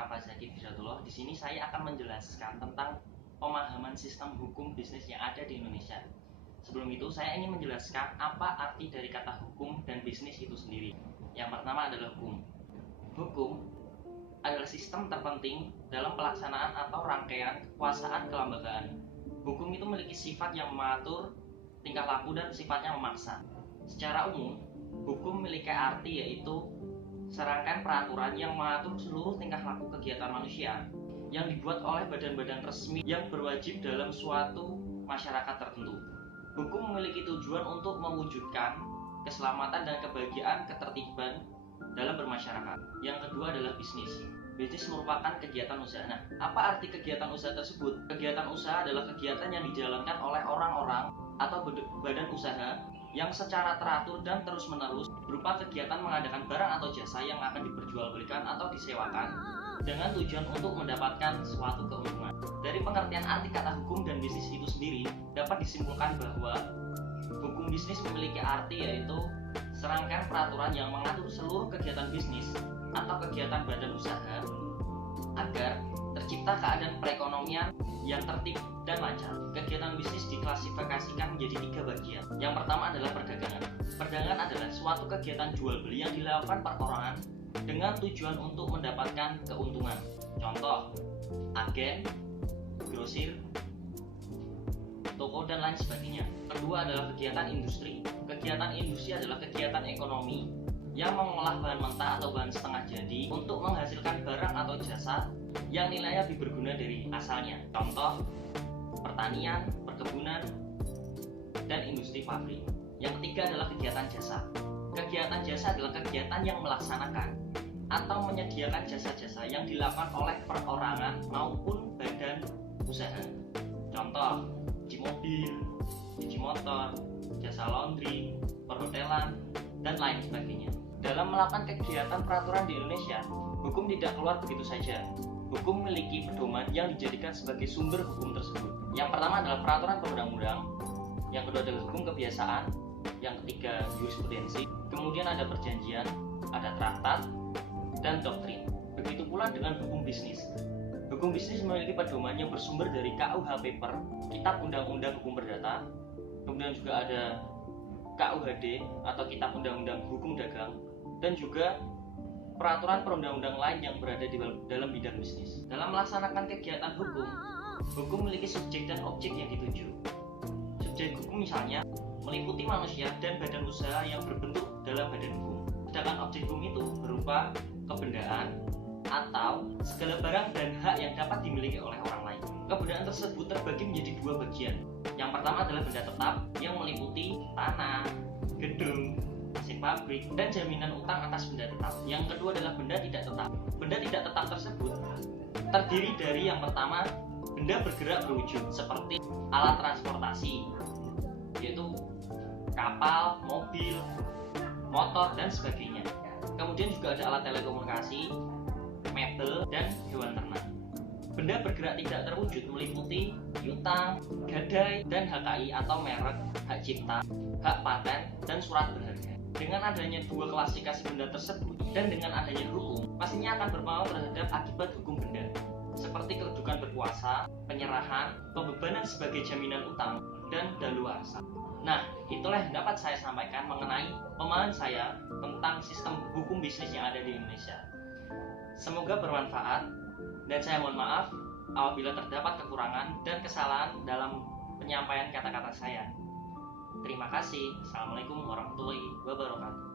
Rafa Zaki Fidatullah. Di sini saya akan menjelaskan tentang pemahaman sistem hukum bisnis yang ada di Indonesia. Sebelum itu, saya ingin menjelaskan apa arti dari kata hukum dan bisnis itu sendiri. Yang pertama adalah hukum. Hukum adalah sistem terpenting dalam pelaksanaan atau rangkaian kekuasaan kelembagaan. Hukum itu memiliki sifat yang mengatur tingkah laku dan sifatnya memaksa. Secara umum, hukum memiliki arti yaitu serangkaian peraturan yang mengatur seluruh tingkah laku kegiatan manusia yang dibuat oleh badan-badan resmi yang berwajib dalam suatu masyarakat tertentu. Hukum memiliki tujuan untuk mewujudkan keselamatan dan kebahagiaan ketertiban dalam bermasyarakat. Yang kedua adalah bisnis. Bisnis merupakan kegiatan usaha. Nah, apa arti kegiatan usaha tersebut? Kegiatan usaha adalah kegiatan yang dijalankan oleh orang-orang atau badan usaha yang secara teratur dan terus-menerus berupa kegiatan mengadakan barang atau jasa yang akan diperjualbelikan atau disewakan dengan tujuan untuk mendapatkan suatu keuntungan. Dari pengertian arti kata hukum dan bisnis itu sendiri, dapat disimpulkan bahwa hukum bisnis memiliki arti yaitu serangkaian peraturan yang mengatur seluruh kegiatan bisnis atau kegiatan badan usaha agar tercipta keadaan perekonomian yang tertib dan lancar. Kegiatan bisnis diklasifikasikan menjadi 3 bagian. Yang pertama adalah perdagangan. Perdagangan adalah suatu kegiatan jual beli yang dilakukan perorangan dengan tujuan untuk mendapatkan keuntungan. Contoh, agen, grosir, toko, dan lain sebagainya. Kedua adalah kegiatan industri. Kegiatan industri adalah kegiatan ekonomi yang mengolah bahan mentah atau bahan setengah jadi untuk menghasilkan barang atau jasa yang nilainya lebih berguna dari asalnya. Contoh, pertanian, perkebunan, dan industri pabrik. Yang ketiga adalah kegiatan jasa. Kegiatan jasa adalah kegiatan yang melaksanakan atau menyediakan jasa-jasa yang dilakukan oleh perorangan maupun badan usaha. Contoh, cuci mobil, cuci motor, jasa laundry, perhotelan, dan lain sebagainya. Dalam melakukan kegiatan peraturan di Indonesia, hukum tidak keluar begitu saja. Hukum memiliki pedoman yang dijadikan sebagai sumber hukum tersebut. Yang pertama adalah peraturan perundang-undang, yang kedua adalah hukum kebiasaan, yang ketiga jurisprudensi, kemudian ada perjanjian, ada traktat, dan doktrin. Begitu pula dengan hukum bisnis. Hukum bisnis memiliki pedoman yang bersumber dari KUH Paper, Kitab Undang-Undang Hukum Perdata, kemudian juga ada KUHD atau Kitab Undang-Undang Hukum Dagang, dan juga peraturan perundang-undang lain yang berada di dalam bidang bisnis. Dalam melaksanakan kegiatan hukum, hukum memiliki subjek dan objek yang dituju. Subjek hukum misalnya meliputi manusia dan badan usaha yang berbentuk dalam badan hukum. Sedangkan objek hukum itu berupa kebendaan atau segala barang dan hak yang dapat dimiliki oleh orang lain. Kebendaan tersebut terbagi menjadi 2 bagian. Yang pertama adalah benda tetap yang meliputi tanah, gedung, mesin pabrik, dan jaminan utang atas benda tetap. Yang kedua adalah benda tidak tetap. Benda tidak tetap tersebut terdiri dari yang pertama, benda bergerak berwujud seperti alat transportasi, yaitu kapal, mobil, motor, dan sebagainya. Kemudian juga ada alat telekomunikasi, mebel, dan hewan ternak. Benda bergerak tidak terwujud meliputi piutang, gadai, dan HKI atau merek, hak cipta, hak paten, dan surat berharga. Dengan adanya 2 klasifikasi benda tersebut dan dengan adanya hukum, pastinya akan berpengaruh terhadap akibat hukum benda, seperti kedudukan berkuasa, penyerahan, pembebanan sebagai jaminan utang, dan daluarsa. Nah, itulah yang dapat saya sampaikan mengenai pemahaman saya tentang sistem hukum bisnis yang ada di Indonesia. Semoga bermanfaat, dan saya mohon maaf apabila terdapat kekurangan dan kesalahan dalam penyampaian kata-kata saya. Terima kasih. Assalamualaikum warahmatullahi wabarakatuh.